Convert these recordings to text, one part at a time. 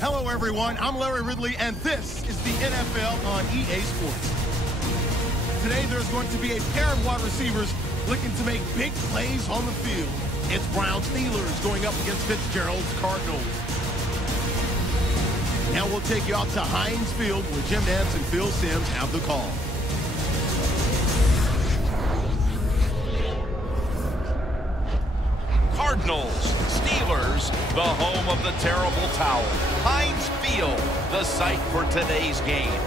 Hello, everyone. I'm Larry Ridley, and this is the NFL on EA Sports. Today, there's going to be a pair of wide receivers looking to make big plays on the field. It's Browns Steelers going up against Fitzgerald's Cardinals. Now we'll take you out to Heinz Field, where Jim Nantz and Phil Simms have the call. Cardinals, Steelers, the home of the terrible towel. Heinz Field, the site for today's game.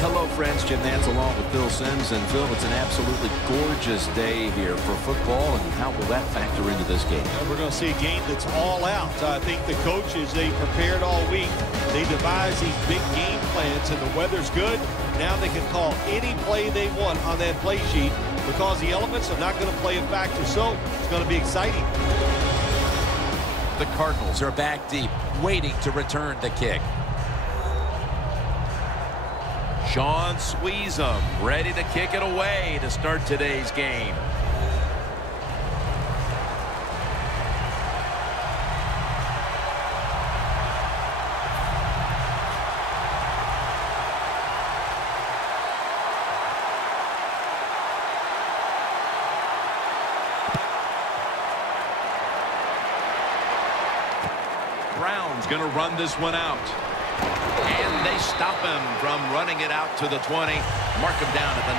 Hello, friends. Jim Nantz along with Phil Simms. And Phil, it's an absolutely gorgeous day here for football. And how will that factor into this game? We're going to see a game that's all out. I think the coaches, they prepared all week. They devised these big game plans, and the weather's good. Now they can call any play they want on that play sheet because the elements are not going to play a factor. So it's going to be exciting. The Cardinals are back deep, waiting to return the kick. Sean Sweezum ready to kick it away to start today's game. Brown's going to run this one out. And they stop him from running it out to the 20. Mark him down at the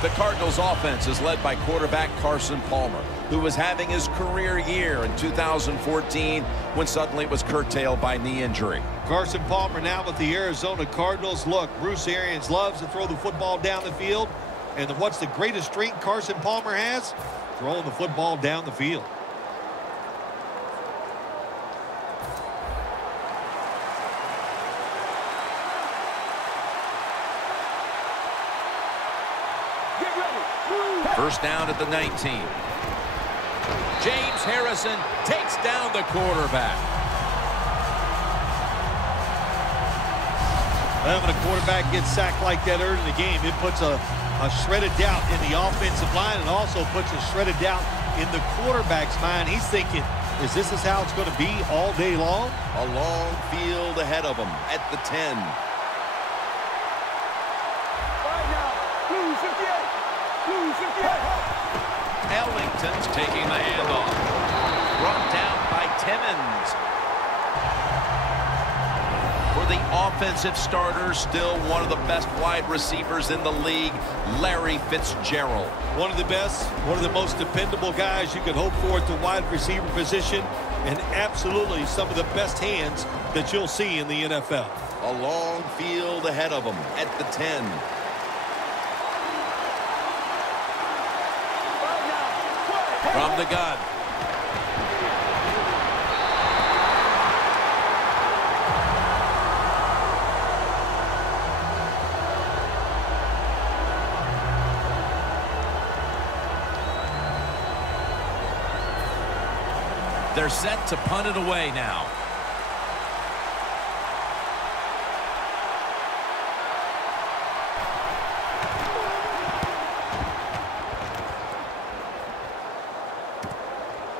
19. The Cardinals offense is led by quarterback Carson Palmer, who was having his career year in 2014 when suddenly it was curtailed by knee injury. Carson Palmer now with the Arizona Cardinals. Look, Bruce Arians loves to throw the football down the field. And what's the greatest strength Carson Palmer has? Throwing the football down the field. First down at the 19. James Harrison takes down the quarterback. When a quarterback gets sacked like that early in the game, it puts a shred of doubt in the offensive line and also puts a shred of doubt in the quarterback's mind. He's thinking, is this how it's going to be all day long? A long field ahead of him at the 10. Ellington's taking the handoff. Brought down by Timmons. For the offensive starter, still one of the best wide receivers in the league, Larry Fitzgerald. One of the best, one of the most dependable guys you could hope for at the wide receiver position, and absolutely some of the best hands that you'll see in the NFL. A long field ahead of him at the 10. From the gun. They're set to punt it away now.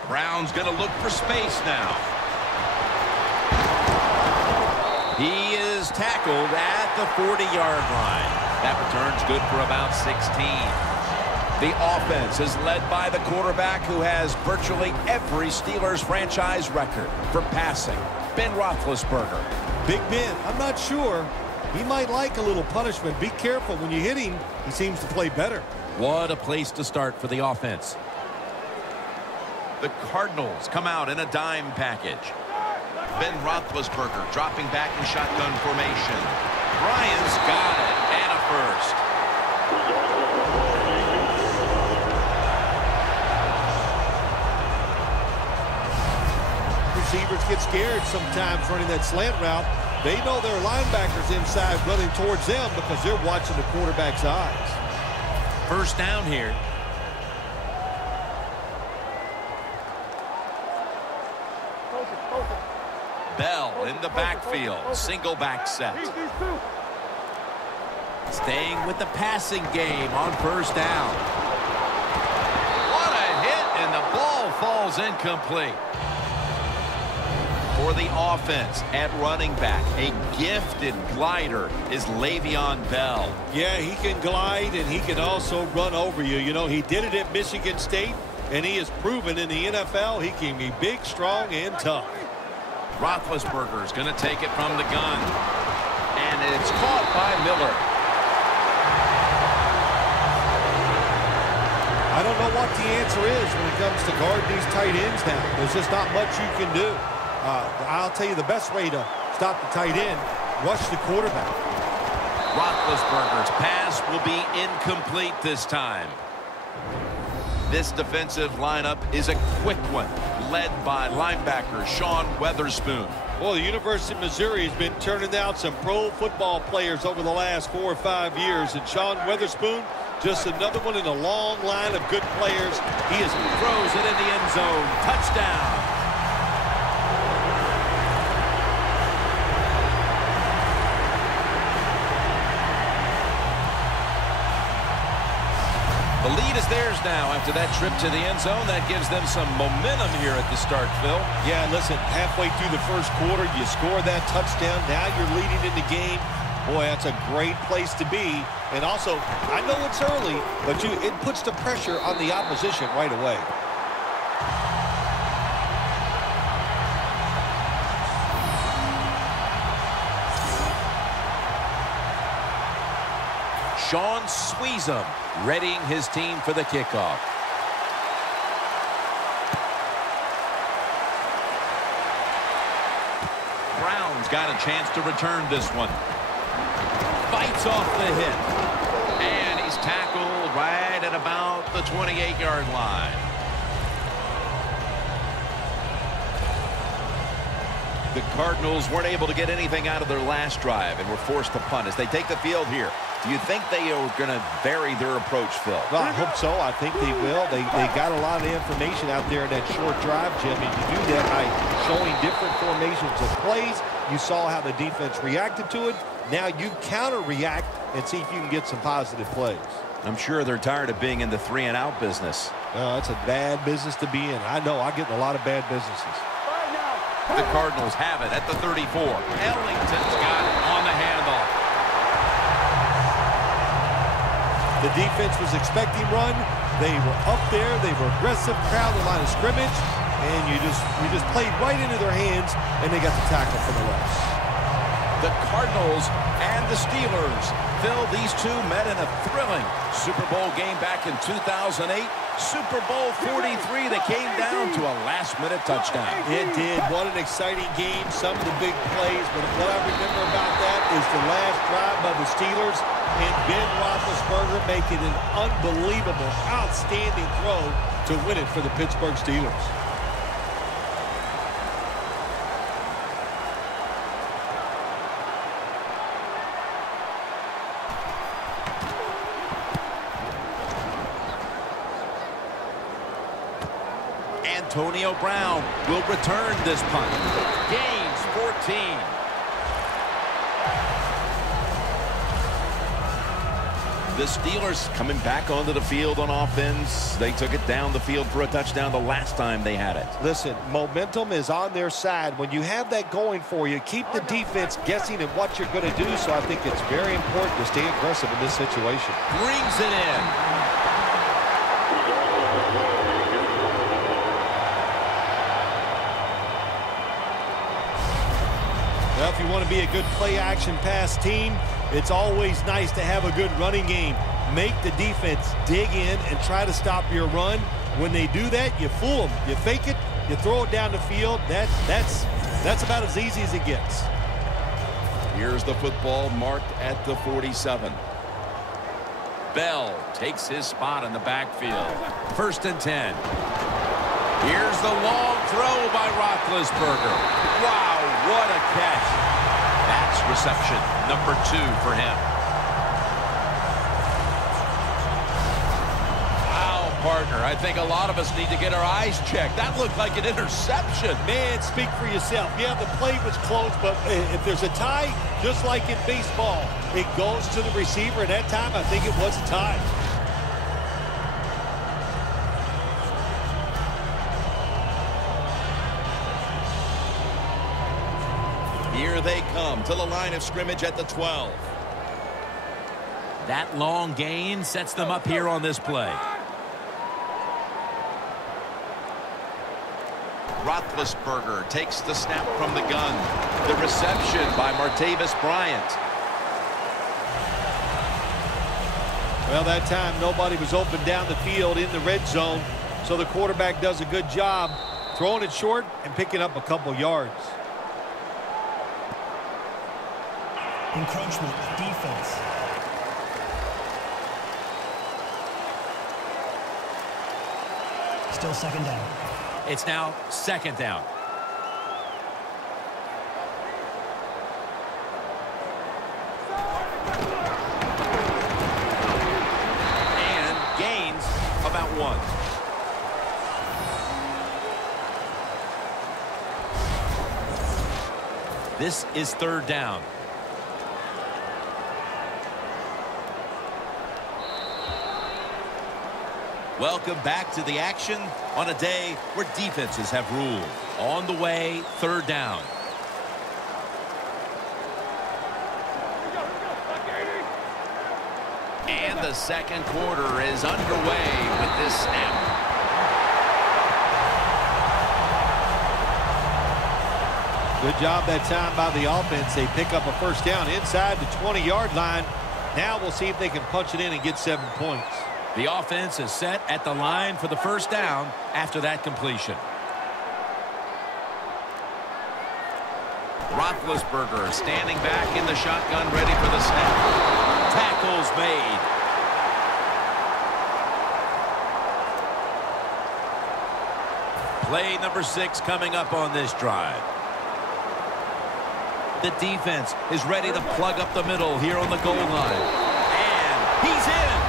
Brown's going to look for space now. He is tackled at the 40-yard line. That return's good for about 16. The offense is led by the quarterback who has virtually every Steelers franchise record for passing, Ben Roethlisberger. Big Ben, I'm not sure. He might like a little punishment. Be careful. When you hit him, he seems to play better. What a place to start for the offense. The Cardinals come out in a dime package. Ben Roethlisberger dropping back in shotgun formation. Bryant's got it, and a first. Receivers get scared sometimes running that slant route. They know their linebackers inside running towards them because they're watching the quarterback's eyes. First down here. Bell in the backfield. Single back set. Staying with the passing game on first down. What a ball's incomplete. For the offense at running back, a gifted glider is Le'Veon Bell. Yeah, he can glide and he can also run over you. You know, he did it at Michigan State, and he has proven in the NFL he can be big, strong, and tough. Roethlisberger is going to take it from the gun. And it's caught by Miller. I don't know what the answer is when it comes to guarding these tight ends now. There's just not much you can do. I'll tell you the best way to stop the tight end, rush the quarterback. Roethlisberger's pass will be incomplete this time. This defensive lineup is a quick one, led by linebacker Sean Weatherspoon. Well, the University of Missouri has been turning out some pro football players over the last 4 or 5 years, and Sean Weatherspoon, just another one in a long line of good players. He throws it in the end zone. Touchdown. The lead is theirs now after that trip to the end zone. That gives them some momentum here at the start, Phil. Yeah, listen, halfway through the first quarter, you score that touchdown. Now you're leading in the game. Boy, that's a great place to be. And also, I know it's early, but it puts the pressure on the opposition right away. Sean Sweezum readying his team for the kickoff. Brown's got a chance to return this one. Fights off the hit. And he's tackled right at about the 28-yard line. The Cardinals weren't able to get anything out of their last drive and were forced to punt as they take the field here. Do you think they are going to vary their approach, Phil? Well, I hope so. I think they will. They got a lot of information out there in that short drive, Jim, and you do that by showing different formations of plays. You saw how the defense reacted to it. Now you counter-react and see if you can get some positive plays. I'm sure they're tired of being in the 3-and-out business. It's a bad business to be in. I know. I get in a lot of bad businesses. The Cardinals have it at the 34. Ellington's got it on the handoff. The defense was expecting run. They were up there. They were aggressive, crowd the line of scrimmage, and you just played right into their hands, and they got the tackle for the loss. The Cardinals and the Steelers. Phil, these two met in a thrilling Super Bowl game back in 2008. Super Bowl 43 that came down to a last-minute touchdown. It did. What an exciting game. Some of the big plays. But what I remember about that is the last drive by the Steelers and Ben Roethlisberger making an unbelievable, outstanding throw to win it for the Pittsburgh Steelers. Antonio Brown will return this punt. Gains 14. The Steelers coming back onto the field on offense. They took it down the field for a touchdown the last time they had it. Listen, momentum is on their side. When you have that going for you, keep the defense guessing at what you're going to do. So I think it's very important to stay aggressive in this situation. Brings it in. Well, if you want to be a good play-action pass team, it's always nice to have a good running game. Make the defense dig in and try to stop your run. When they do that, you fool them. You fake it, you throw it down the field. That's about as easy as it gets. Here's the football marked at the 47. Bell takes his spot in the backfield. 1st and 10. Here's the long throw by Roethlisberger. Wow, what a catch. That's reception number 2 for him. Wow, partner. I think a lot of us need to get our eyes checked. That looked like an interception. Man, speak for yourself. Yeah, the play was close, but if there's a tie, just like in baseball, it goes to the receiver. And that time, I think it was a tie. they come to the line of scrimmage at the 12. That long gain sets them up here on this play. Roethlisberger takes the snap from the gun. The reception by Martavis Bryant. Well, that time nobody was open down the field in the red zone, so the quarterback does a good job throwing it short and picking up a couple yards. Encroachment defense. Still second down. It's now second down. And gains about 1. This is third down. Welcome back to the action on a day where defenses have ruled. On the way, third down. And the second quarter is underway with this snap. Good job that time by the offense. They pick up a first down inside the 20-yard line. Now we'll see if they can punch it in and get 7 points. The offense is set at the line for the first down after that completion. Roethlisberger standing back in the shotgun, ready for the snap. Tackles made. Play number 6 coming up on this drive. The defense is ready to plug up the middle here on the goal line. And he's in.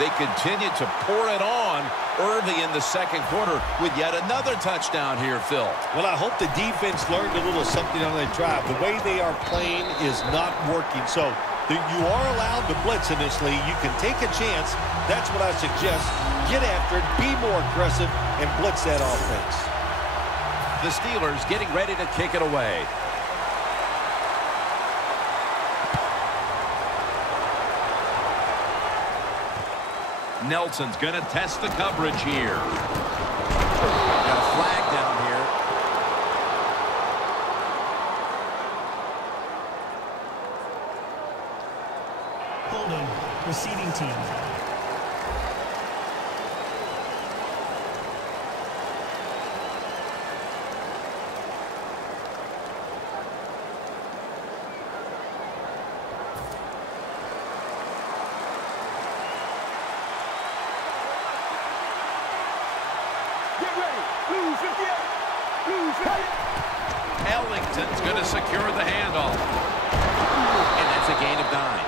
They continue to pour it on early in the second quarter with yet another touchdown here, Phil. Well, I hope the defense learned a little something on that drive. The way they are playing is not working. So you are allowed to blitz in this league. You can take a chance. That's what I suggest. Get after it, be more aggressive, and blitz that offense. The Steelers getting ready to kick it away. Nelson's going to test the coverage here. Got a flag down here. Holding. Receiving team. Ellington's going to secure the handoff. And that's a gain of 9.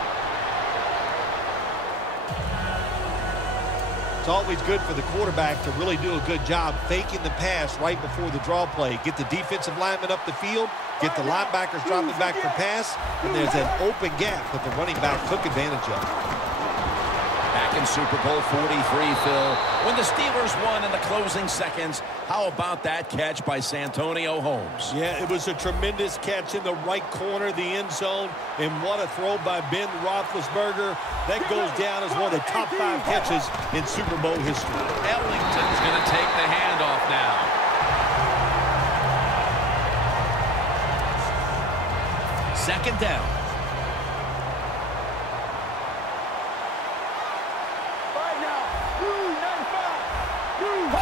It's always good for the quarterback to really do a good job faking the pass right before the draw play. Get the defensive lineman up the field, get the linebackers dropping back for pass, and there's an open gap that the running back took advantage of. Back in Super Bowl 43, Phil, when the Steelers won in the closing seconds, how about that catch by Santonio Holmes? Yeah, it was a tremendous catch in the right corner of the end zone, and what a throw by Ben Roethlisberger. That goes down as one of the top 5 catches in Super Bowl history. Ellington's going to take the handoff now. Second down.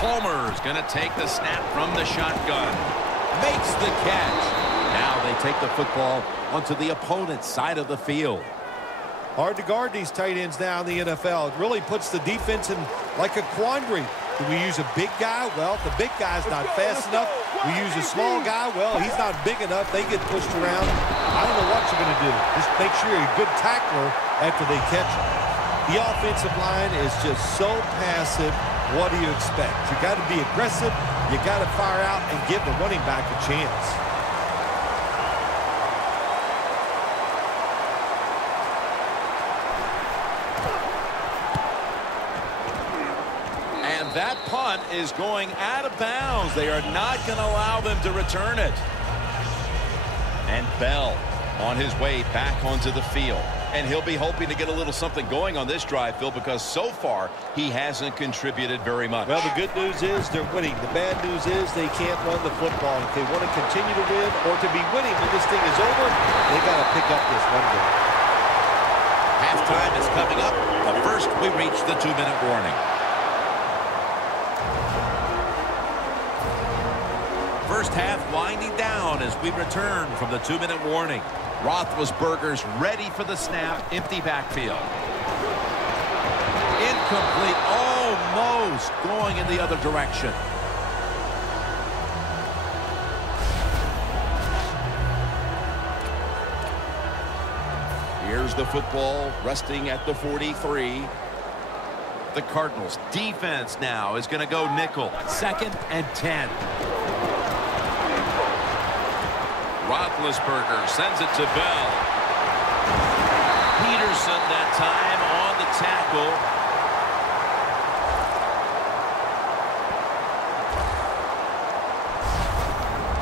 Palmer's going to take the snap from the shotgun. Makes the catch. Now they take the football onto the opponent's side of the field. Hard to guard these tight ends now in the NFL. It really puts the defense in like a quandary. Do we use a big guy? Well, the big guy's not fast enough. We use a small guy. Well, he's not big enough. They get pushed around. I don't know what you're going to do. Just make sure you're a good tackler after they catch him. The offensive line is just so passive. What do you expect? You got to be aggressive. You got to fire out and give the running back a chance. And that punt is going out of bounds. They are not going to allow them to return it. And Bell on his way back onto the field. And he'll be hoping to get a little something going on this drive, Phil, because so far he hasn't contributed very much. Well, the good news is they're winning. The bad news is they can't run the football. If they want to continue to win or to be winning when this thing is over, they got to pick up this run game. Halftime is coming up, but first we reach the 2-minute warning. First half winding down as we return from the 2-minute warning. Roethlisberger's ready for the snap. Empty backfield. Incomplete. Almost going in the other direction. Here's the football resting at the 43. The Cardinals defense now is going to go nickel. 2nd and 10. Roethlisberger sends it to Bell. Peterson that time on the tackle.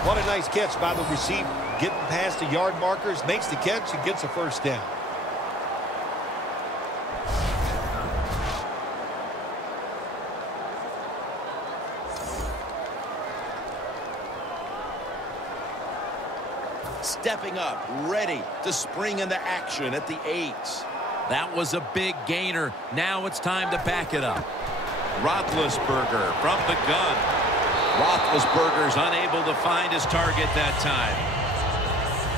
What a nice catch by the receiver. Getting past the yard markers, makes the catch and gets a first down. Stepping up, ready to spring into action at the 8. That was a big gainer. Now it's time to back it up. Roethlisberger from the gun. Roethlisberger's unable to find his target that time.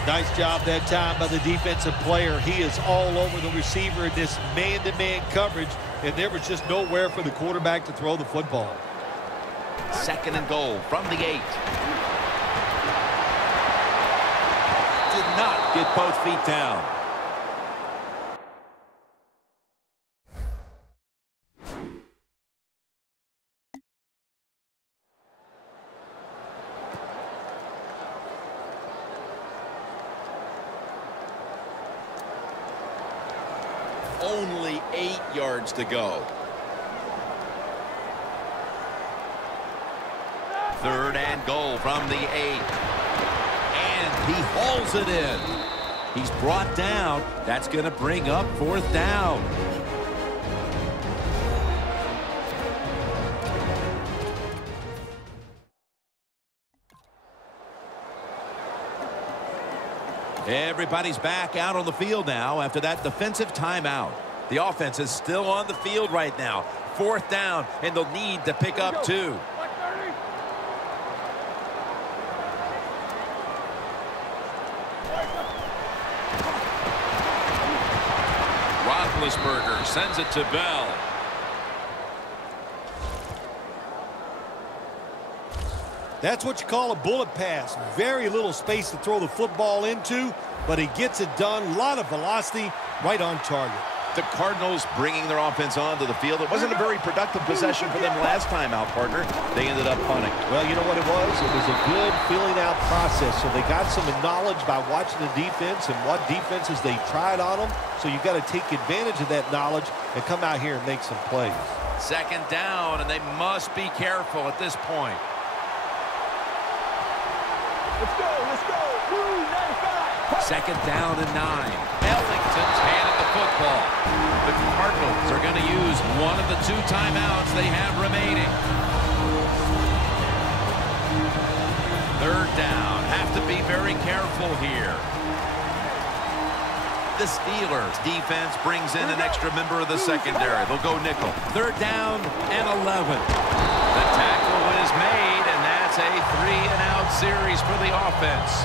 Nice job that time by the defensive player. He is all over the receiver in this man-to-man coverage, and there was just nowhere for the quarterback to throw the football. 2nd and goal from the 8. Did not get both feet down. Only 8 yards to go. 3rd and goal from the 8. He hauls it in. He's brought down. That's going to bring up 4th down. Everybody's back out on the field now after that defensive timeout. The offense is still on the field right now. 4th down, and they'll need to pick up 2. Roethlisberger sends it to Bell. That's what you call a bullet pass. Very little space to throw the football into, but he gets it done. A lot of velocity, right on target. The Cardinals bringing their offense onto the field. It wasn't a very productive possession for them last time out, partner. They ended up punting. Well, you know what it was? It was a good filling out process. So they got some knowledge by watching the defense and what defenses they tried on them. So you got to take advantage of that knowledge and come out here and make some plays. 2nd down, and they must be careful at this point. Let's go, let's go. 2nd down and 9. Ellington's handed the football. The Cardinals are going to use one of the 2 timeouts they have remaining. 3rd down. Have to be very careful here. The Steelers defense brings in an extra member of the secondary. They'll go nickel. 3rd down and 11. The tackle is made, and that's a 3-and-out series for the offense.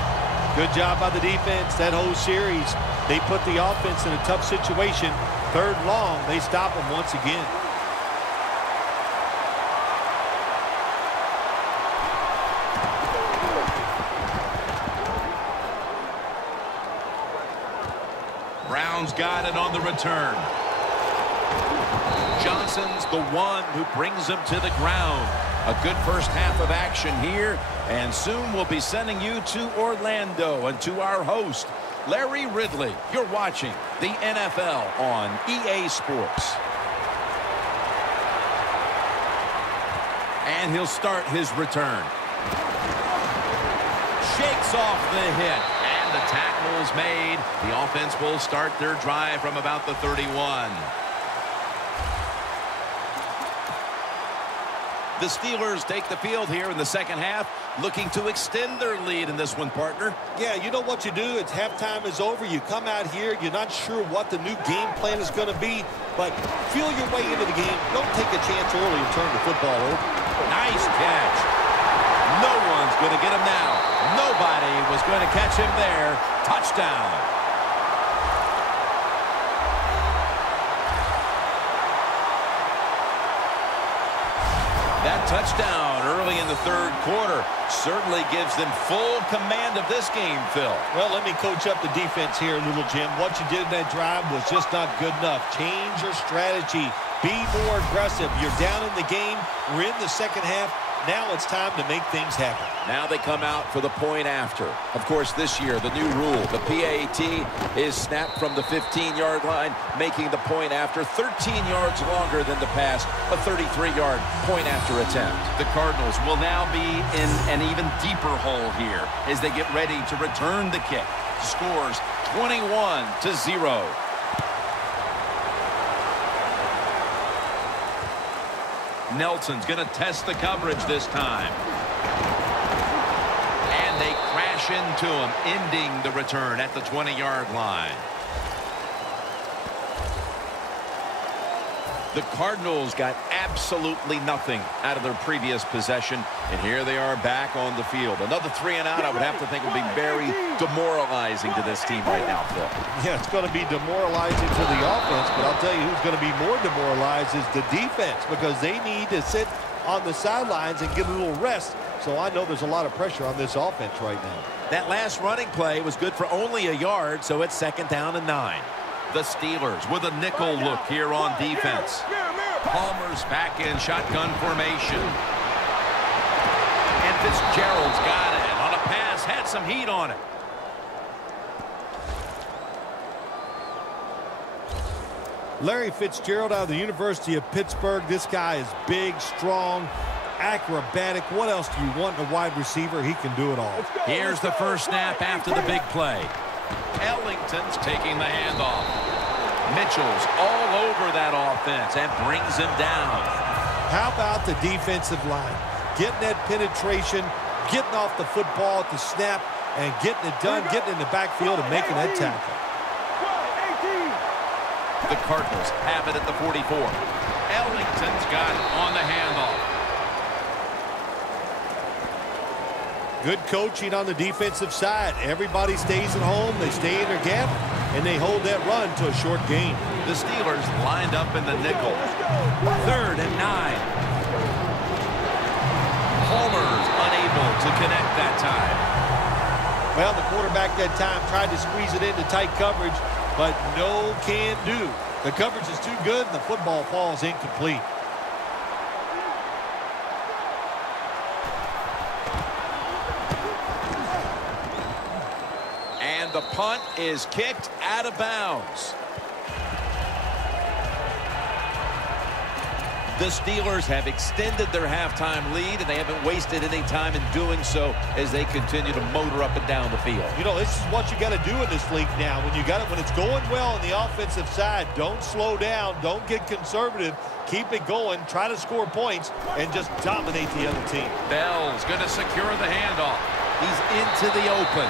Good job by the defense that whole series. They put the offense in a tough situation. 3rd long, they stop them once again. Brown's got it on the return. Johnson's the one who brings him to the ground. A good first half of action here, and soon we'll be sending you to Orlando and to our host, Larry Ridley. You're watching the NFL on EA Sports. And he'll start his return. Shakes off the hit. And the tackle is made. The offense will start their drive from about the 31. The Steelers take the field here in the second half, looking to extend their lead in this one, partner. Yeah, you know what you do? It's halftime is over. You come out here. You're not sure what the new game plan is going to be, but feel your way into the game. Don't take a chance early and turn the football over. Nice catch. No one's going to get him now. Nobody was going to catch him there. Touchdown. That touchdown early in the third quarter certainly gives them full command of this game, Phil. Well, let me coach up the defense here, little Jim. What you did in that drive was just not good enough. Change your strategy. Be more aggressive. You're down in the game. We're in the second half. Now it's time to make things happen. Now they come out for the point after. Of course, this year, the new rule, the PAT, is snapped from the 15-yard line, making the point after 13 yards longer than the pass, a 33-yard point after attempt. The Cardinals will now be in an even deeper hole here as they get ready to return the kick. Scores 21-0. Nelson's going to test the coverage this time. And they crash into him, ending the return at the 20-yard line. The Cardinals got absolutely nothing out of their previous possession, and here they are back on the field. Another 3 and out, I would have to think, would be very demoralizing to this team right now, Phil. Yeah, it's going to be demoralizing to the offense, but I'll tell you who's going to be more demoralized is the defense, because they need to sit on the sidelines and get a little rest. So I know there's a lot of pressure on this offense right now. That last running play was good for only a yard, so it's 2nd down and 9. The Steelers with a nickel look here on defense. Palmer's back in shotgun formation. And Fitzgerald's got it. On a pass, had some heat on it. Larry Fitzgerald out of the University of Pittsburgh. This guy is big, strong, acrobatic. What else do you want in a wide receiver? He can do it all. Here's the first snap after the big play. Ellington's taking the handoff. Mitchell's all over that offense and brings him down. How about the defensive line? Getting that penetration, getting off the football at the snap, and getting it done, getting in the backfield and making that tackle. The Cardinals have it at the 44. Ellington's got it on the handoff. Good coaching on the defensive side. Everybody stays at home. They stay in their gap, and they hold that run to a short gain. The Steelers lined up in the nickel. 3rd and 9. Palmer's unable to connect that time. Well, the quarterback that time tried to squeeze it into tight coverage, but no can do. The coverage is too good, and the football falls incomplete. The punt is kicked out of bounds. The Steelers have extended their halftime lead, and they haven't wasted any time in doing so as they continue to motor up and down the field. You know, this is what you got to do in this league now. When it's going well on the offensive side, don't slow down, don't get conservative, keep it going, try to score points, and just dominate the other team. Bell's going to secure the handoff. He's into the open.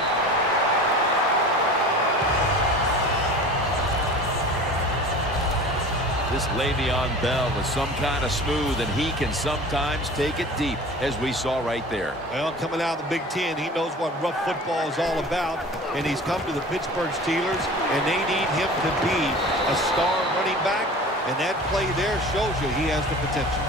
This Le'Veon Bell is some kind of smooth, and he can sometimes take it deep, as we saw right there. Well, coming out of the Big Ten, he knows what rough football is all about, and he's come to the Pittsburgh Steelers, and they need him to be a star running back, and that play there shows you he has the potential.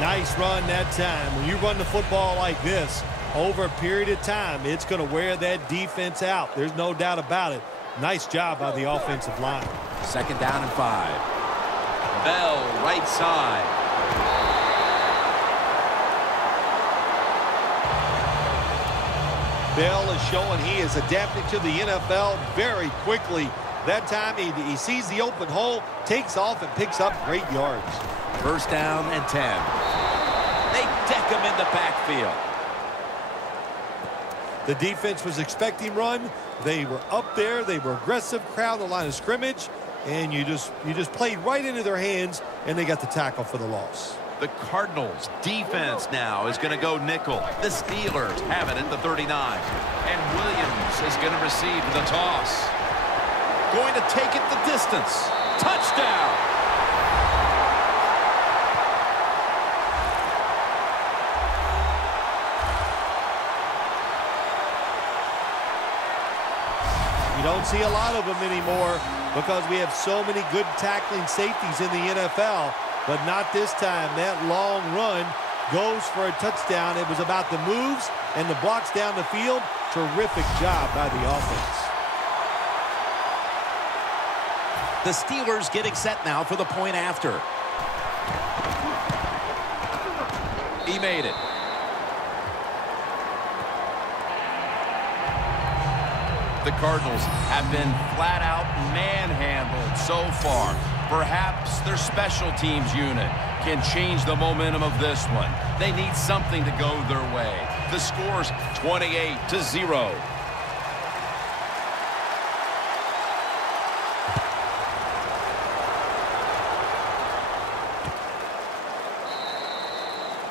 Nice run that time. When you run the football like this, over a period of time, it's going to wear that defense out. There's no doubt about it. Nice job by the offensive line. 2nd down and 5. Bell, right side. Bell is showing he is adapting to the NFL very quickly. That time he sees the open hole, takes off, and picks up great yards. 1st down and 10. They deck him in the backfield. The defense was expecting run. They were up there. They were aggressive, crowd the line of scrimmage, and you just played right into their hands, and they got the tackle for the loss. The Cardinals defense now is going to go nickel. The Steelers have it at the 39. And Williams is going to receive the toss. Going to take it the distance. Touchdown! You don't see a lot of them anymore because we have so many good tackling safeties in the NFL, but not this time. That long run goes for a touchdown. It was about the moves and the blocks down the field. Terrific job by the offense. The Steelers getting set now for the point after. He made it. The Cardinals have been flat out manhandled so far. Perhaps their special teams unit can change the momentum of this one. They need something to go their way. The score's 28-0.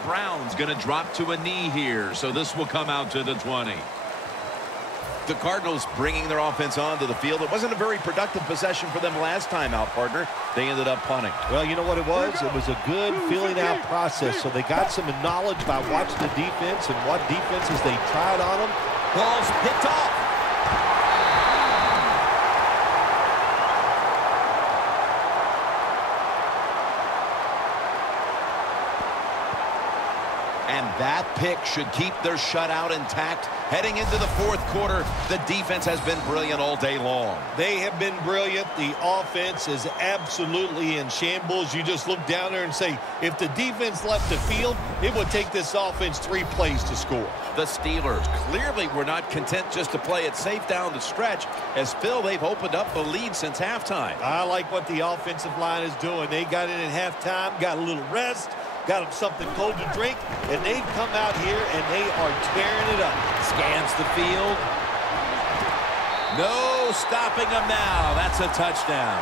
Brown's going to drop to a knee here, so this will come out to the 20. The Cardinals bringing their offense onto the field. It wasn't a very productive possession for them last time out, partner. They ended up punting. Well, you know what it was? It was a good feeling out process. So they got some knowledge by watching the defense and what defenses they tried on them. Ball's picked off. And that pick should keep their shutout intact. Heading into the fourth quarter, the defense has been brilliant all day long. They have been brilliant. The offense is absolutely in shambles. You just look down there and say, if the defense left the field, it would take this offense 3 plays to score. The Steelers clearly were not content just to play it safe down the stretch. As Phil, they've opened up the lead since halftime. I like what the offensive line is doing. They got in at halftime, got a little rest, got them something cold to drink, and they've come out here and they are tearing it up. Scans the field. No stopping them now. That's a touchdown.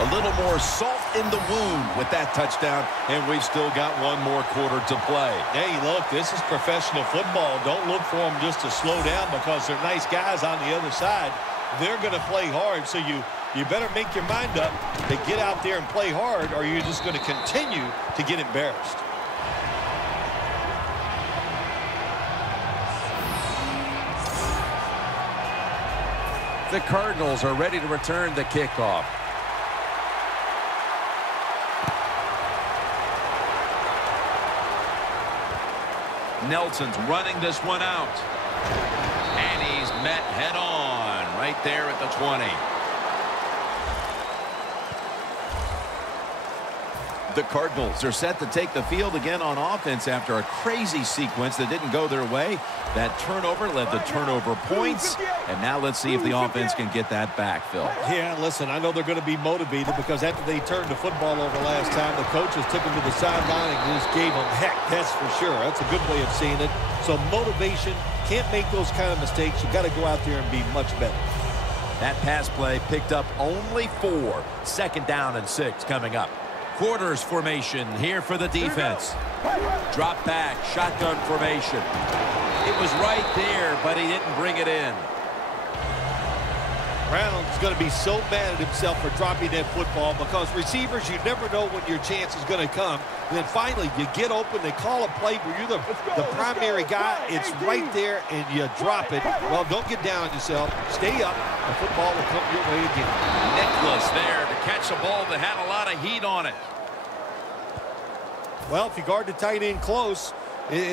A little more salt in the wound with that touchdown, and we've still got one more quarter to play. Hey, look, this is professional football. Don't look for them just to slow down because they're nice guys on the other side. They're going to play hard, so you better make your mind up to get out there and play hard, or you're just going to continue to get embarrassed. The Cardinals are ready to return the kickoff. Nelson's running this one out. And he's met head on right there at the 20. The Cardinals are set to take the field again on offense after a crazy sequence that didn't go their way. That turnover led to turnover points. And now let's see if the offense can get that back, Phil. Yeah, listen, I know they're going to be motivated because after they turned the football over last time, the coaches took them to the sideline and just gave them heck, that's for sure. That's a good way of seeing it. So motivation, can't make those kind of mistakes. You got to go out there and be much better. That pass play picked up only 4. Second down and 6 coming up. Quarters formation here for the defense. Drop back, shotgun formation. It was right there, but he didn't bring it in. Brown's going to be so mad at himself for dropping that football because receivers, you never know when your chance is going to come. And then finally, you get open, they call a play where you're the primary guy. It's right there, and you drop it. Well, don't get down on yourself. Stay up. The football will come your way again. Nicholas there to catch a ball that had a lot of heat on it. Well, if you guard the tight end close,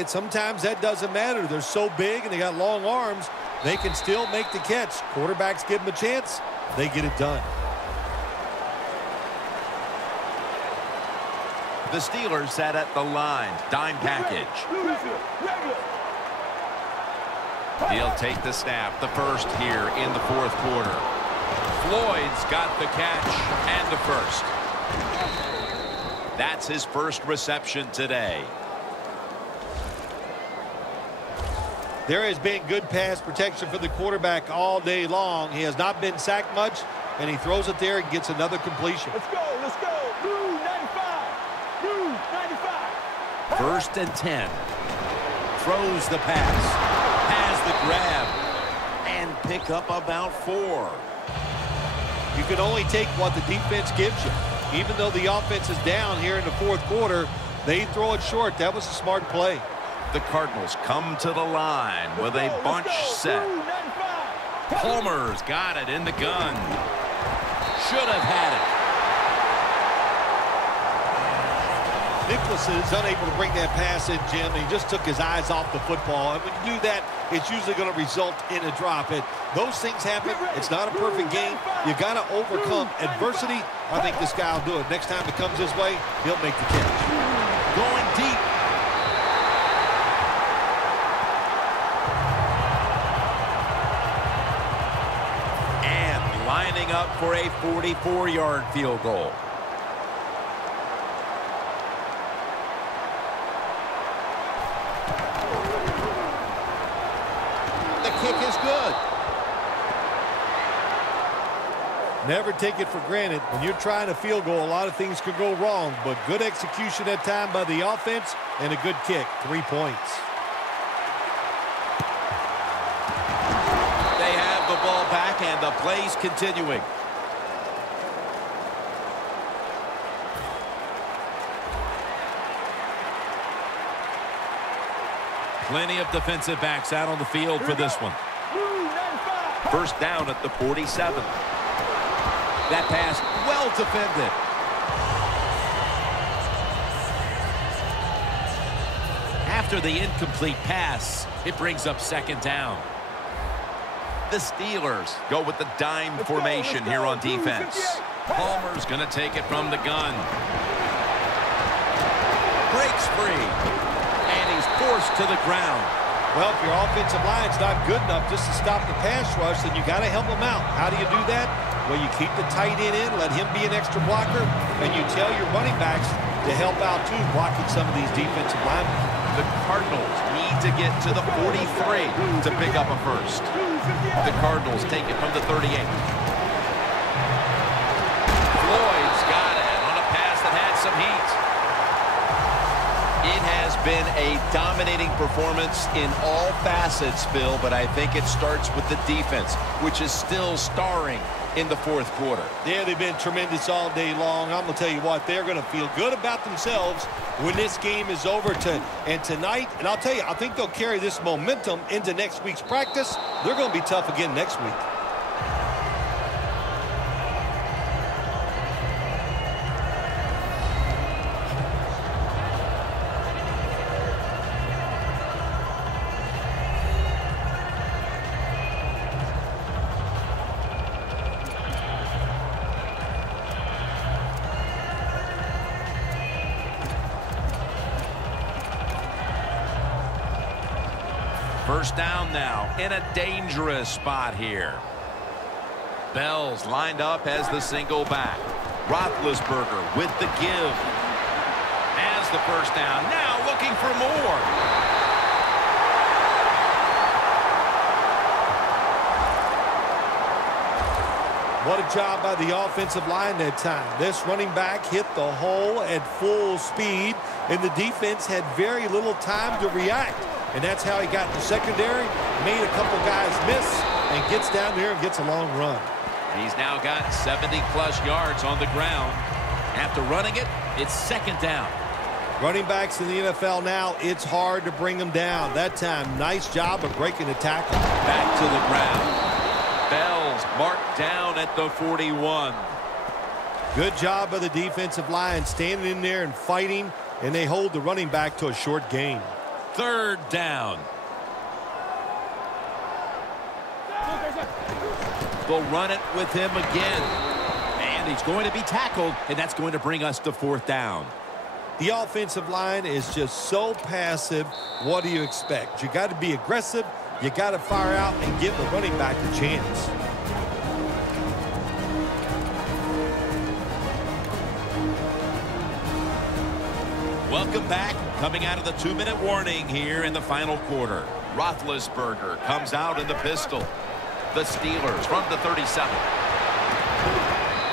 sometimes that doesn't matter. They're so big and they got long arms, they can still make the catch. Quarterbacks give them a chance, they get it done. The Steelers sat at the line. Dime package. He'll take the snap, the first here in the fourth quarter. Floyd's got the catch and the first. That's his first reception today. There has been good pass protection for the quarterback all day long. He has not been sacked much, and he throws it there and gets another completion. Let's go, let's go. 295. 295. First and 10. Throws the pass. Has the grab. And pick up about 4. You can only take what the defense gives you. Even though the offense is down here in the fourth quarter, they throw it short. That was a smart play. The Cardinals come to the line with a bunch set. Palmer's got it in the gun. Should have had it. Nicholas is unable to bring that pass in, Jim. He just took his eyes off the football. And when you do that, it's usually going to result in a drop. Those things happen. It's not a perfect game. You got to overcome adversity. I think this guy will do it. Next time it comes his way, he'll make the catch. Going deep. And lining up for a 44-yard field goal. Kick is good. Never take it for granted. When you're trying a field goal, a lot of things could go wrong, but good execution that time by the offense and a good kick. 3 points. They have the ball back and the play's continuing. Plenty of defensive backs out on the field for this one. First down at the 47. That pass well defended. After the incomplete pass, it brings up second down. The Steelers go with the dime formation here on defense. Palmer's going to take it from the gun. Breaks free. Forced to the ground. Well, if your offensive line's not good enough just to stop the pass rush, then you got to help them out. How do you do that? Well, you keep the tight end in, let him be an extra blocker, and you tell your running backs to help out too, blocking some of these defensive linemen. The Cardinals need to get to the 43 to pick up a first. The Cardinals take it from the 38. Floyd's got it on a pass that had some heat. It has been a dominating performance in all facets, Phil, but I think it starts with the defense, which is still starring in the fourth quarter. Yeah, they've been tremendous all day long. I'm going to tell you what, they're going to feel good about themselves when this game is over. And tonight, and I'll tell you, I think they'll carry this momentum into next week's practice. They're going to be tough again next week. First down now in a dangerous spot here. Bell's lined up as the single back. Roethlisberger with the give. Has the first down. Now looking for more. What a job by the offensive line that time. This running back hit the hole at full speed, and the defense had very little time to react. And that's how he got in the secondary, made a couple guys miss, and gets down there and gets a long run. He's now got 70-plus yards on the ground. After running it, it's second down. Running backs in the NFL now, it's hard to bring them down. That time, nice job of breaking the tackle. Back to the ground. Bell's marked down at the 41. Good job by the defensive line, standing in there and fighting, and they hold the running back to a short gain. Third down. They'll run it with him again. And he's going to be tackled, and that's going to bring us to fourth down. The offensive line is just so passive. What do you expect? You got to be aggressive. You got to fire out and give the running back a chance. Welcome back. Coming out of the 2-minute warning here in the final quarter. Roethlisberger comes out in the pistol. The Steelers from the 37.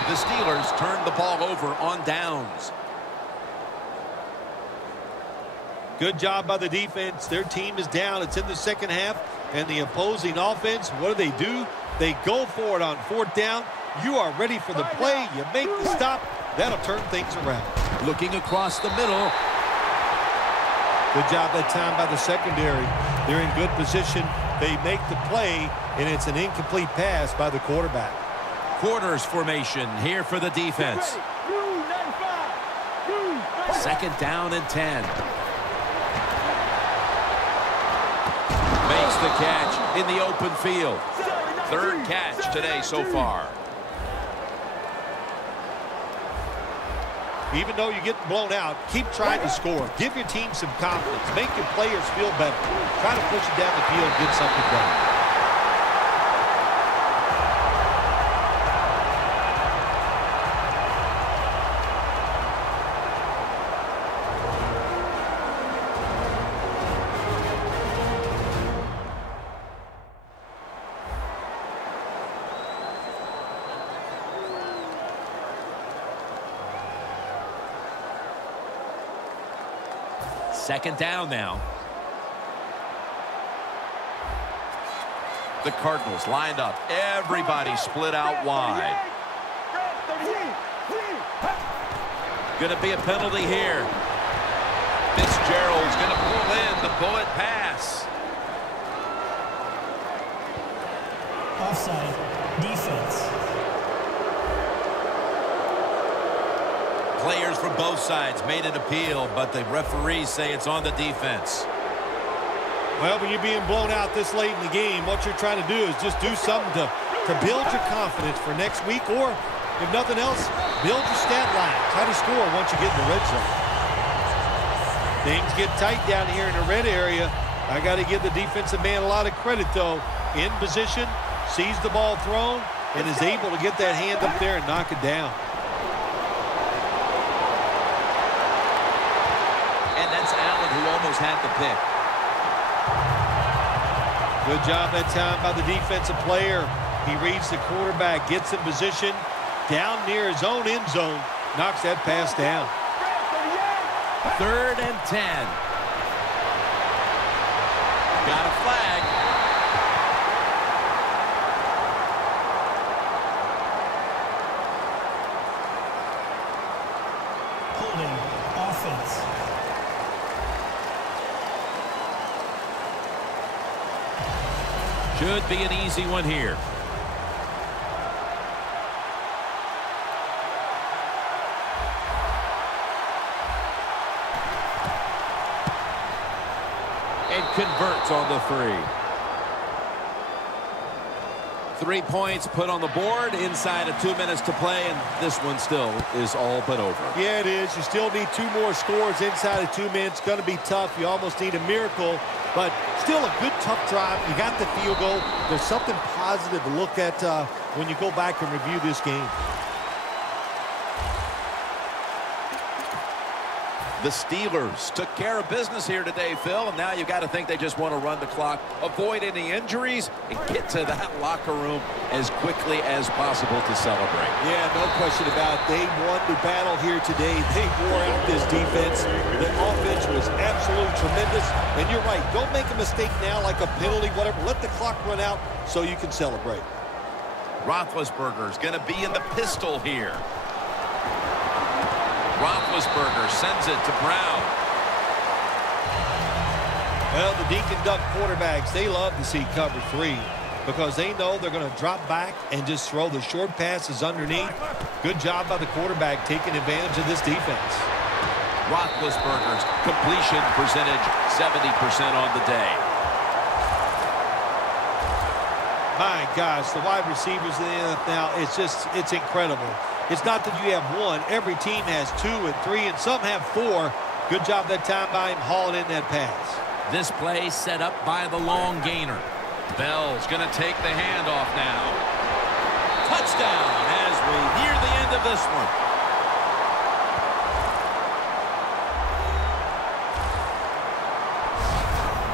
The Steelers turn the ball over on downs. Good job by the defense. Their team is down. It's in the second half. And the opposing offense, what do? They go for it on fourth down. You are ready for the play. You make the stop. That'll turn things around. Looking across the middle. Good job that time by the secondary. They're in good position. They make the play, and it's an incomplete pass by the quarterback. Quarters formation here for the defense. Second down and 10. Makes the catch in the open field. Third catch today so far. Even though you're getting blown out, keep trying to score. Give your team some confidence. Make your players feel better. Try to push it down the field and get something done. Second down now. The Cardinals lined up. Everybody split out wide. Going to be a penalty here. Fitzgerald's going to pull in the bullet pass. Offside. Defense. Players from both sides made an appeal, but the referees say it's on the defense. Well, when you're being blown out this late in the game, what you're trying to do is just do something to build your confidence for next week, or if nothing else, build your stat line. Try to score once you get in the red zone. Things get tight down here in the red area. I got to give the defensive man a lot of credit, though. In position, sees the ball thrown, and is able to get that hand up there and knock it down. Who almost had the pick. Good job that time by the defensive player. He reads the quarterback, gets in position, down near his own end zone, knocks that pass down. Third and 10. Got a flag. Holding. Offense. Should be an easy one here. And converts on the 3. 3 points put on the board inside of 2 minutes to play, and this one still is all but over. Yeah, it is. You still need 2 more scores inside of 2 minutes. Going to be tough. You almost need a miracle, but still a good, tough drive. You got the field goal. There's something positive to look at when you go back and review this game. The Steelers took care of business here today, Phil, and now you've got to think they just want to run the clock, avoid any injuries, and get to that locker room as quickly as possible to celebrate. Yeah, no question about it. They won the battle here today. They wore out this defense. The offense was absolutely tremendous. And you're right, don't make a mistake now like a penalty, whatever. Let the clock run out so you can celebrate. Roethlisberger's going to be in the pistol here. Roethlisberger sends it to Brown. Well, the Dink and Duck quarterbacks, they love to see cover 3 because they know they're going to drop back and just throw the short passes underneath. Good job by the quarterback taking advantage of this defense. Roethlisberger's completion percentage 70% on the day. My gosh, the wide receivers in the NFL, it's incredible. It's not that you have one. Every team has 2 and 3, and some have 4. Good job that time by him hauling in that pass. This play set up by the long gainer. Bell's going to take the handoff now. Touchdown as we near the end of this one.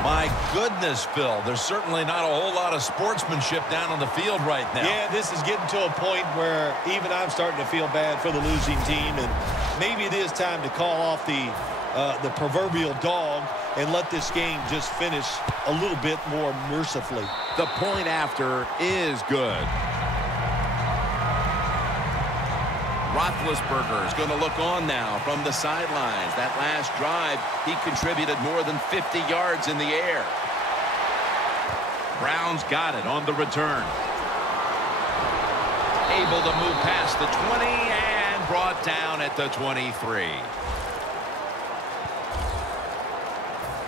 My goodness, Phil. There's certainly not a whole lot of sportsmanship down on the field right now. Yeah, this is getting to a point where even I'm starting to feel bad for the losing team, and maybe it is time to call off the proverbial dog and let this game just finish a little bit more mercifully. The point after is good. Roethlisberger is going to look on now from the sidelines. That last drive, he contributed more than 50 yards in the air. Browns got it on the return. Able to move past the 20 and brought down at the 23.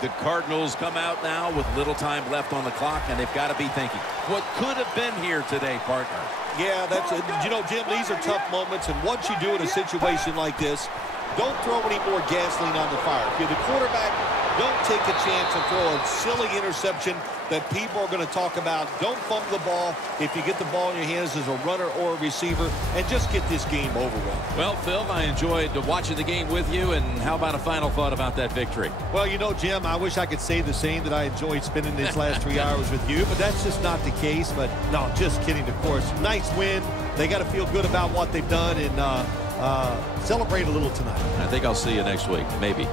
The Cardinals come out now with little time left on the clock, and they've got to be thinking, what could have been here today, partner? Yeah, that's it. You know, Jim, these are tough moments, and once you do in a situation like this, don't throw any more gasoline on the fire. If you're the quarterback, don't take a chance and throw a silly interception that people are going to talk about. Don't fumble the ball if you get the ball in your hands as a runner or a receiver, and just get this game over with. Well, Phil, I enjoyed watching the game with you, and how about a final thought about that victory? Well, you know, Jim, I wish I could say the same, that I enjoyed spending these last 3 hours with you, but that's just not the case. But no, just kidding, of course. Nice win. They got to feel good about what they've done and celebrate a little tonight. I think I'll see you next week, maybe.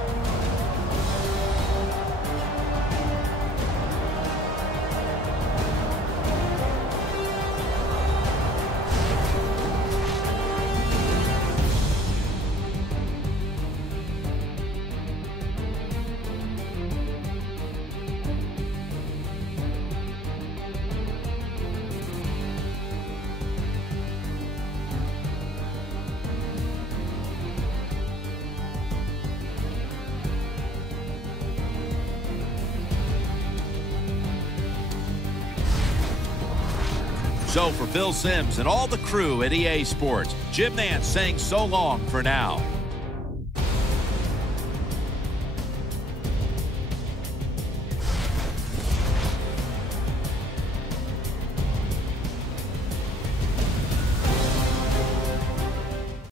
So for Phil Simms and all the crew at EA Sports, Jim Nantz saying so long for now.